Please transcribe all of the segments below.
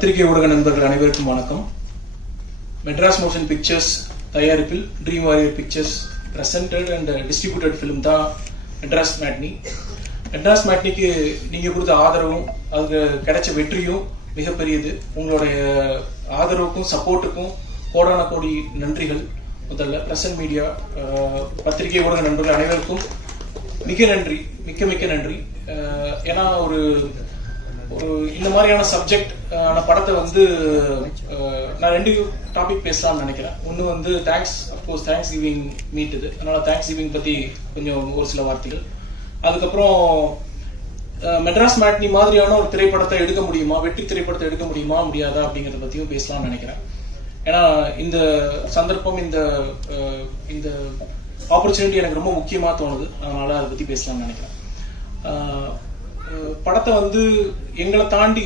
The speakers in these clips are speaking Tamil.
பத்திரிகை ஊடக நண்பர்கள் அனைவருக்கும் வணக்கம். மெட்ராஸ் மோஷன் பிக்சர்ஸ் தயாரிப்பில் dream warrior pictures presented and distributed film தான் மெட்ராஸ் மேட்னி மெட்ராஸ் மேட்னிக்கு நீங்கள் கொடுத்த ஆதரவும் அதுக்கு கிடைச்ச வெற்றியும் மிகப்பெரியது. உங்களுடைய ஆதரவுக்கும் சப்போர்ட்டுக்கும் கோடான கோடி நன்றிகள். முதல்ல பிரசன்ட் மீடியா பத்திரிகை ஊடக நண்பர்கள் அனைவருக்கும் மிக நன்றி மிக்க மிக்க நன்றி. ஏன்னா ஒரு ஒரு இந்த மாதிரியான சப்ஜெக்ட் ஆன படத்தை வந்து நான் ரெண்டு டாபிக் பேசலாம்னு நினைக்கிறேன். ஒன்று வந்து thanks of course thanks giving meet இது. அதனால தேங்க்ஸ் கிவிங் பற்றி கொஞ்சம் ஒரு சில வார்த்தைகள். அதுக்கப்புறம் மெட்ராஸ் மேட்னி மாதிரியான ஒரு திரைப்படத்தை எடுக்க முடியுமா? வெற்றி திரைப்படத்தை எடுக்க முடியுமா? முடியாதா? அப்படிங்கிறத பற்றியும் பேசலாம்னு நினைக்கிறேன். ஏன்னா இந்த சந்தர்ப்பம் இந்த இந்த ஆப்பர்ச்சுனிட்டி எனக்கு ரொம்ப முக்கியமாக தோணுது. அதனால அதை பற்றி பேசலாம்னு நினைக்கிறேன். படத்தை வந்து எங்களை தாண்டி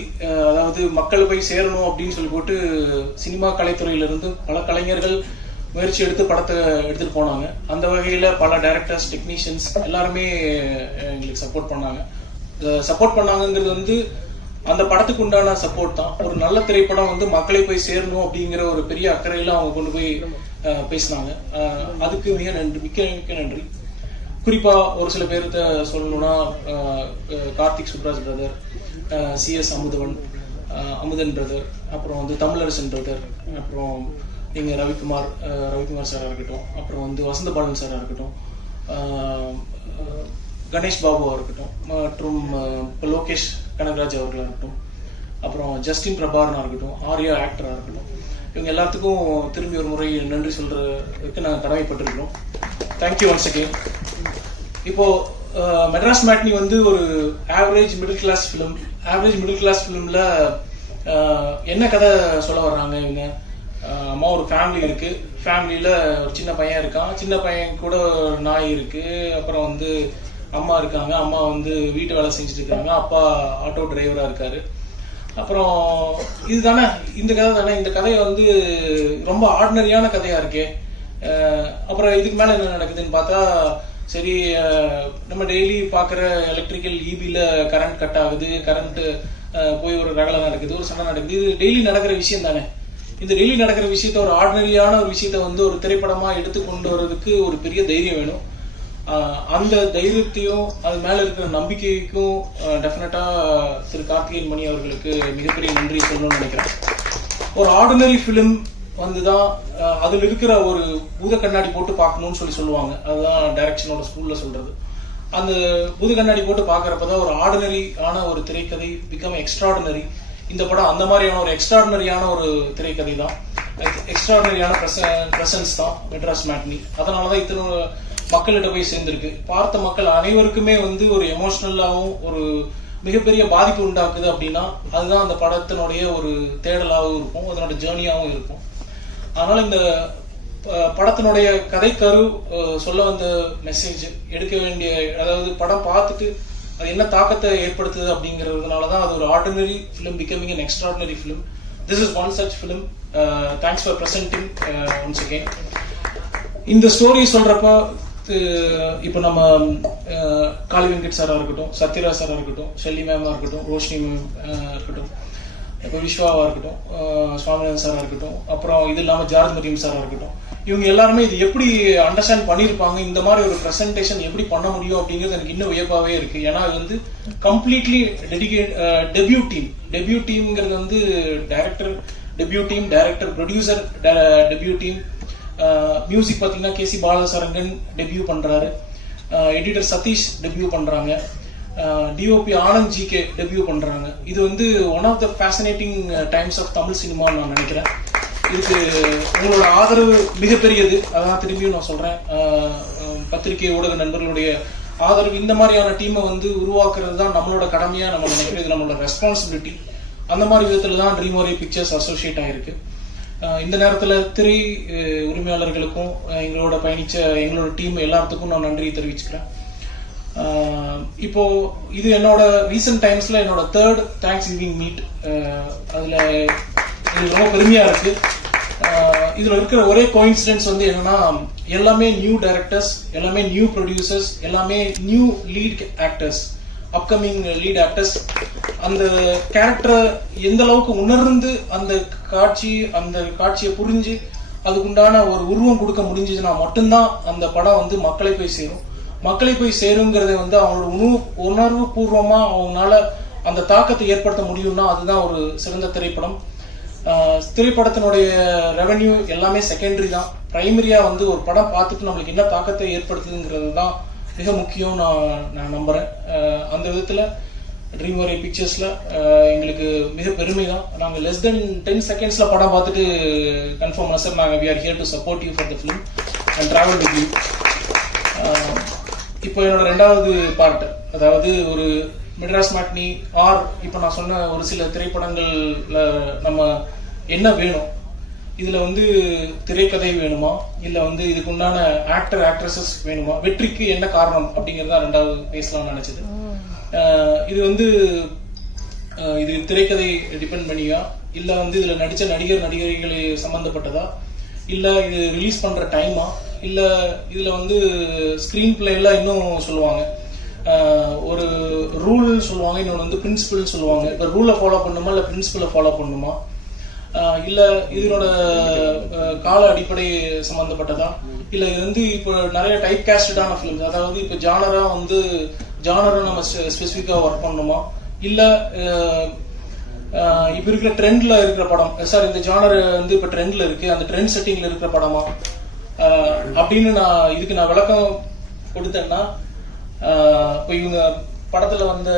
அதாவது மக்கள் போய் சேரணும் அப்படின்னு சொல்லி போட்டு சினிமா கலைத்துறையிலிருந்து பல கலைஞர்கள் முயற்சி எடுத்து படத்தை எடுத்துட்டு போனாங்க. அந்த வகையில பல டைரக்டர்ஸ் டெக்னீஷியன்ஸ் எல்லாருமே எங்களுக்கு சப்போர்ட் பண்ணாங்க. சப்போர்ட் பண்ணாங்கங்கிறது வந்து அந்த படத்துக்கு உண்டான சப்போர்ட் தான். ஒரு நல்ல திரைப்படம் வந்து மக்களை போய் சேரணும் அப்படிங்கிற ஒரு பெரிய அக்கறையில அவங்க கொண்டு போய் பேசினாங்க. அதுக்கு மிக நன்றி மிக்க மிக்க நன்றி. குறிப்பா ஒரு சில பேர்த்த சொல்லணும்னா Karthik Subbaraj brother CS Amudhavan Amudhan brother அப்புறம் வந்து தமிழரசன் பிரதர் அப்புறம் நீங்க ரவிக்குமார் ரவிக்குமார் சாரா இருக்கட்டும் அப்புறம் வந்து வசந்த பாலன் சாரா இருக்கட்டும் கணேஷ் பாபுவா இருக்கட்டும் மற்றும் லோகேஷ் கனகராஜ் அவர்களா இருக்கட்டும் அப்புறம் ஜஸ்டின் பிரபாரனா இருக்கட்டும் ஆர்யா ஆக்டரா இருக்கட்டும் இவங்க எல்லாத்துக்கும் திரும்பி ஒரு முறை நன்றி சொல்றதுக்கு நாங்கள் கடமைப்பட்டிருக்கிறோம். தேங்க்யூ ஒன்ஸ் அகேன் இப்போ மெட்ராஸ் மேட்னி வந்து ஒரு average middle class film average middle class ஃபிலிம்ல என்ன கதை சொல்ல வர்றாங்க இவங்க? அம்மா ஒரு ஃபேமிலி இருக்கு. ஃபேமிலியில ஒரு சின்ன பையன் இருக்கான். சின்ன பையன் கூட ஒரு நாய் இருக்கு. அப்புறம் வந்து அம்மா இருக்காங்க. அம்மா வந்து வீட்டு வேலை செஞ்சுட்டு இருக்காங்க. அப்பா ஆட்டோ டிரைவரா இருக்காரு. அப்புறம் இதுதானே? இந்த கதை தானே? இந்த கதையை வந்து ரொம்ப ஆர்டினரியான கதையா இருக்கே. அப்புறம் இதுக்கு மேல என்ன நடக்குதுன்னு பார்த்தா சரி நம்ம டெய்லி பார்க்குற எலக்ட்ரிக்கல் இபியில் கரண்ட் கட் ஆகுது கரண்ட்டு போய் ஒரு ரகலை நடக்குது ஒரு சண்டை நடக்குது. இது டெய்லி நடக்கிற விஷயம் தானே. இந்த டெய்லி நடக்கிற விஷயத்த ஒரு ஆர்டினரியான ஒரு விஷயத்த வந்து ஒரு திரைப்படமாக எடுத்து கொண்டு வர்றதுக்கு ஒரு பெரிய தைரியம் வேணும். அந்த தைரியத்தையும் அது மேலே இருக்கிற நம்பிக்கைக்கும் டெஃபினட்டாக திரு கார்த்திகேயன் மணி அவர்களுக்கு மிகப்பெரிய நன்றி சொல்லணும்னு நினைக்கிறேன். ஒரு ஆர்டினரி ஃபிலிம் வந்துதான் ஆஹ் அதுல இருக்கிற ஒரு பூத கண்ணாடி போட்டு பார்க்கணும்னு சொல்லி சொல்லுவாங்க. அதுதான் டைரக்ஷனோட ஸ்கூல்ல சொல்றது. அந்த பூத கண்ணாடி போட்டு பார்க்கறப்பதான் ஒரு ஆர்டினரி ஆன ஒரு திரைக்கதை பிகம் எக்ஸ்ட்ராடினரி இந்த படம் அந்த மாதிரியான ஒரு எக்ஸ்ட்ராடினரியான ஒரு திரைக்கதை தான் எக்ஸ்ட்ராடினரியான பிரசன்ஸ் தான் மெட்ராஸ் மேட்னி அதனாலதான் இத்தனை மக்கள்கிட்ட போய் சேர்ந்திருக்கு. பார்த்த மக்கள் அனைவருக்குமே வந்து ஒரு எமோஷனலாகவும் ஒரு மிகப்பெரிய பாதிப்பு உண்டாக்குது அப்படின்னா அதுதான் அந்த படத்தினுடைய ஒரு தேடலாகவும் இருக்கும் அதனோட ஜேர்னியாகவும் இருக்கும். அதனால இந்த ப- படத்தினுடைய கதை கரு சொல்ல வந்த மெசேஜ் எடுக்க வேண்டிய அதாவது படம் பார்த்துட்டு அது என்ன தாக்கத்தை ஏற்படுத்துது அப்படிங்கிறதுனால தான் அது ஒரு ordinary film becoming an extraordinary film this is one such film thanks for presenting once again இந்த ஸ்டோரி சொல்றப்ப இப்போ நம்ம காளி வெங்கட் சாரா இருக்கட்டும் சத்யராஜ் சாரா இருக்கட்டும் ஷெல்லி மேமா இருக்கட்டும் ரோஷினி மேம் இருக்கட்டும். இப்போ விஸ்வாவாக இருக்கட்டும் சுவாமிநாதன் சாராக இருக்கட்டும் அப்புறம் இது இல்லாமல் ஜார்ஜ் மரியம் சாராக இருக்கட்டும் இவங்க எல்லாருமே இது எப்படி அண்டர்ஸ்டாண்ட் பண்ணியிருப்பாங்க? இந்த மாதிரி ஒரு ப்ரெசன்டேஷன் எப்படி பண்ண முடியும் அப்படிங்கிறது எனக்கு இன்னும் வியப்பாகவே இருக்கு. ஏன்னா இது வந்து completely dedicate debut team debut டீம்ங்கிறது வந்து director debut team director producer debut team music பார்த்தீங்கன்னா கேசி பாலசரங்கன் டெபியூ பண்ணுறாரு எடிட்டர் சதீஷ் டெபியூ பண்ணுறாங்க DOP Anand G K debut பண்றாங்க. இது வந்து one of the fascinating times of Tamil சினிமான்னு நான் நினைக்கிறேன். இதுக்கு உங்களோட ஆதரவு மிகப்பெரியது. அதான் திரும்பியும் நான் சொல்றேன். பத்திரிகை ஊடக நண்பர்களுடைய ஆதரவு இந்த மாதிரியான டீமை வந்து உருவாக்குறது தான் நம்மளோட கடமையா நம்ம நினைக்கிறோம். இது நம்மளோட ரெஸ்பான்சிபிலிட்டி அந்த மாதிரி விதத்துல தான் ட்ரீம் ஒரே பிக்சர்ஸ் அசோசியேட் ஆயிருக்கு. இந்த நேரத்துல திரை உரிமையாளர்களுக்கும் எங்களோட பயணிச்ச எங்களோட டீம் எல்லாத்துக்கும் நான் நன்றி தெரிவிச்சுக்கிறேன். இப்போ இது என்னோட ரீசெண்ட் டைம்ஸ்ல என்னோட தேர்ட் தேங்க்ஸ் கிவிங் மீட் அதுல எனக்கு ரொம்ப பெருமையா இருக்கு. இதுல இருக்கிற ஒரே கோயின்சிடென்ஸ் வந்து என்னன்னா எல்லாமே நியூ டைரக்டர்ஸ் எல்லாமே நியூ ப்ரொடியூசர்ஸ் எல்லாமே new lead actors upcoming lead actors அந்த கேரக்டரை எந்த அளவுக்கு உணர்ந்து அந்த காட்சி அந்த காட்சியை புரிஞ்சு அதுக்குண்டான ஒரு உருவம் கொடுக்க முடிஞ்சதுன்னா மட்டும்தான் அந்த படம் வந்து மக்களை போய் சேரும். மக்களை போய் சேருங்கிறத வந்து அவங்களோட உணவு உணர்வு பூர்வமாக அவங்களால அந்த தாக்கத்தை ஏற்படுத்த முடியும்னா அதுதான் ஒரு சிறந்த திரைப்படம். திரைப்படத்தினுடைய ரெவென்யூ எல்லாமே செகண்டரி தான். பிரைமரியா வந்து ஒரு படம் பார்த்துட்டு நம்மளுக்கு என்ன தாக்கத்தை ஏற்படுத்துதுங்கிறது தான் மிக முக்கியம் நான் நான் நம்புறேன். அந்த விதத்துல ட்ரீம் வரை பிக்சர்ஸ்ல எங்களுக்கு மிக பெருமை தான். நாங்க லெஸ் தென் டென் செகண்ட்ஸ்ல படம் பார்த்துட்டு கன்ஃபார்ம் சார் நாங்கள் we are here to support you for the film and travel with you இப்போ என்னோட ரெண்டாவது பார்ட் அதாவது ஒரு மெட்ராஸ் மேட்னி ஆர் இப்போ நான் சொன்ன ஒரு சில திரைப்படங்கள்ல நம்ம என்ன வேணும்? இதுல வந்து திரைக்கதை வேணுமா? இல்ல வந்து இதுக்கு உண்டான ஆக்டர் ஆக்ட்ரஸஸ் வேணுமா? வெற்றிக்கு என்ன காரணம்? அப்படிங்கறத ரெண்டாவது பேசலாம்னு நினைச்சது. இது வந்து இது திரைக்கதை டிபெண்ட் பண்ணியா? இல்ல வந்து இதுல நடிச்ச நடிகர் நடிகர்களை சம்பந்தப்பட்டதா? இல்ல இது ரிலீஸ் பண்ற டைமா இல்லை இதில் வந்து ஸ்க்ரீன் பிளேல இன்னும் சொல்லுவாங்க. ஒரு ரூல் சொல்லுவாங்க இன்னொன்று வந்து பிரின்சிபல் சொல்லுவாங்க. இப்போ ரூலை ஃபாலோ பண்ணுமா இல்லை பிரின்சிபலை ஃபாலோ பண்ணுமா? இல்லை இதனோட கால அடிப்படை சம்மந்தப்பட்டதா இல்லை இது வந்து இப்போ நிறைய டைப் கேஸ்டடான ஃபிலிம்ஸ் அதாவது இப்போ ஜானராக வந்து ஜானரை நம்ம ஸ்பெசிஃபிக்காக ஒர்க் பண்ணணுமா இல்லை இப்போ இருக்கிற ட்ரெண்டில் இருக்கிற படம் சார் இந்த ஜானர் வந்து இப்போ ட்ரெண்டில் இருக்குது அந்த ட்ரெண்ட் செட்டிங்கில் இருக்கிற படமா? அப்படின்னு நான் இதுக்கு நான் விளக்கம் கொடுத்தேன்னா இப்போ இவங்க படத்துல வந்த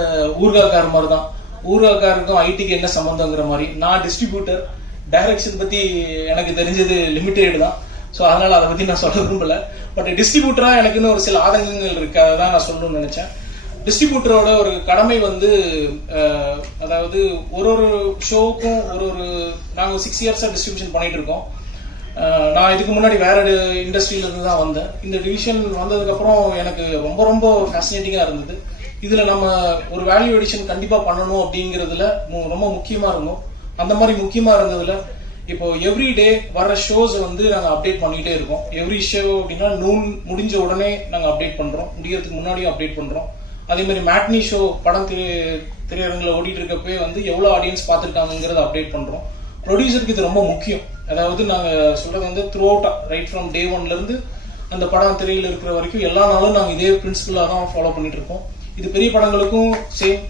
ஊர்காக்கார மாதிரி தான் ஊர்காக்காருக்கும் ஐடிக்கு என்ன சம்பந்தங்கிற மாதிரி. நான் டிஸ்ட்ரிபியூட்டர் டைரக்ஷன் பத்தி எனக்கு தெரிஞ்சது லிமிடெட் தான். ஸோ அதனால அதை பத்தி நான் சொல்ல விரும்பல. பட் டிஸ்ட்ரிபியூட்டரா எனக்குன்னு ஒரு சில ஆதங்கங்கள் இருக்கு. அதை தான் நான் சொல்லணும்னு நினைச்சேன். டிஸ்ட்ரிபியூட்டரோட ஒரு கடமை வந்து அதாவது ஒரு ஒரு ஷோவுக்கும் ஒரு ஒரு நாங்கள் சிக்ஸ் இயர்ஸாக டிஸ்ட்ரிபியூஷன் பண்ணிட்டு இருக்கோம். நான் இதுக்கு முன்னாடி வேற இண்டஸ்ட்ரியில இருந்து தான் வந்தேன். இந்த டிவிஷன் வந்ததுக்கப்புறம் எனக்கு ரொம்ப ரொம்ப ஃபேசினேட்டிங்காக இருந்தது. இதில் நம்ம ஒரு வேல்யூ எடிஷன் கண்டிப்பாக பண்ணணும் அப்படிங்கிறதுல மு- ரொம்ப முக்கியமாக இருந்தோம். அந்த மாதிரி முக்கியமாக இருந்ததுல இப்போ எவ்ரி டே வர ஷோஸ் வந்து நாங்கள் அப்டேட் பண்ணிகிட்டே இருக்கோம். எவ்ரி ஷோ அப்படின்னா நூன் முடிஞ்ச உடனே நாங்கள் அப்டேட் பண்ணுறோம் முடிகிறதுக்கு முன்னாடியும் அப்டேட் பண்ணுறோம் அதே மாதிரி மேட்னி ஷோ படம் திரை திரையரங்கில் ஓடிட்டு இருக்கப்பவே வந்து எவ்வளோ ஆடியன்ஸ் பார்த்துருக்காங்கிறத அப்டேட் பண்ணுறோம் ப்ரொடியூசருக்கு இது ரொம்ப முக்கியம். அதாவது நாங்கள் சொல்றது வந்து throughout right from day ஒன்ல இருந்து அந்த படம் திரையில் இருக்கிற வரைக்கும் எல்லா நாளும் நாங்கள் இதே பிரின்சிபலாக தான் ஃபாலோ பண்ணிட்டு இருக்கோம். இது பெரிய படங்களுக்கும் சேம்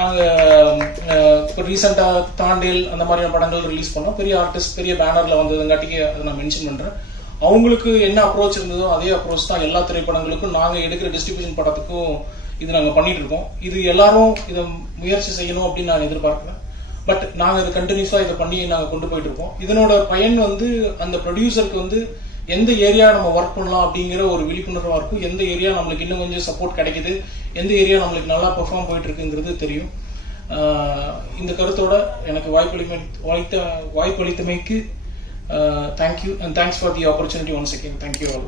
நாங்கள் இப்போ ரீசெண்டா தாண்டேல் அந்த மாதிரியான படங்கள் ரிலீஸ் பண்ணோம். பெரிய ஆர்டிஸ்ட் பெரிய பேனர்ல வந்ததுங்காட்டிக்கு அதை நான் மென்ஷன் பண்றேன். அவங்களுக்கு என்ன அப்ரோச் இருந்ததோ அதே அப்ரோச் தான் எல்லா திரைப்படங்களுக்கும் நாங்கள் எடுக்கிற டிஸ்ட்ரிபியூஷன் படத்துக்கும் இது நாங்கள் பண்ணிட்டு இருக்கோம். இது எல்லாரும் இதை முயற்சி செய்யணும் அப்படின்னு நான் எதிர்பார்க்குறேன். பட் நாங்க இது கண்டினியூஸா இதை பண்ணி நாங்க கொண்டு போயிட்டு இருக்கோம். இதனோட பயன் வந்து அந்த ப்ரொடியூசருக்கு வந்து எந்த ஏரியா நம்ம ஒர்க் பண்ணலாம் அப்படிங்கிற ஒரு விழிப்புணர்வா இருக்கும். எந்த ஏரியா நம்மளுக்கு இன்னும் கொஞ்சம் சப்போர்ட் கிடைக்குது? எந்த ஏரியா நம்மளுக்கு நல்லா பெர்ஃபார்ம் போயிட்டு இருக்குங்கிறது தெரியும். இந்த கருத்தோட எனக்கு வாய்ப்பளிமை வாய்த்த வாய்ப்பளித்தமைக்கு thank you and thanks for the opportunity one second thank you all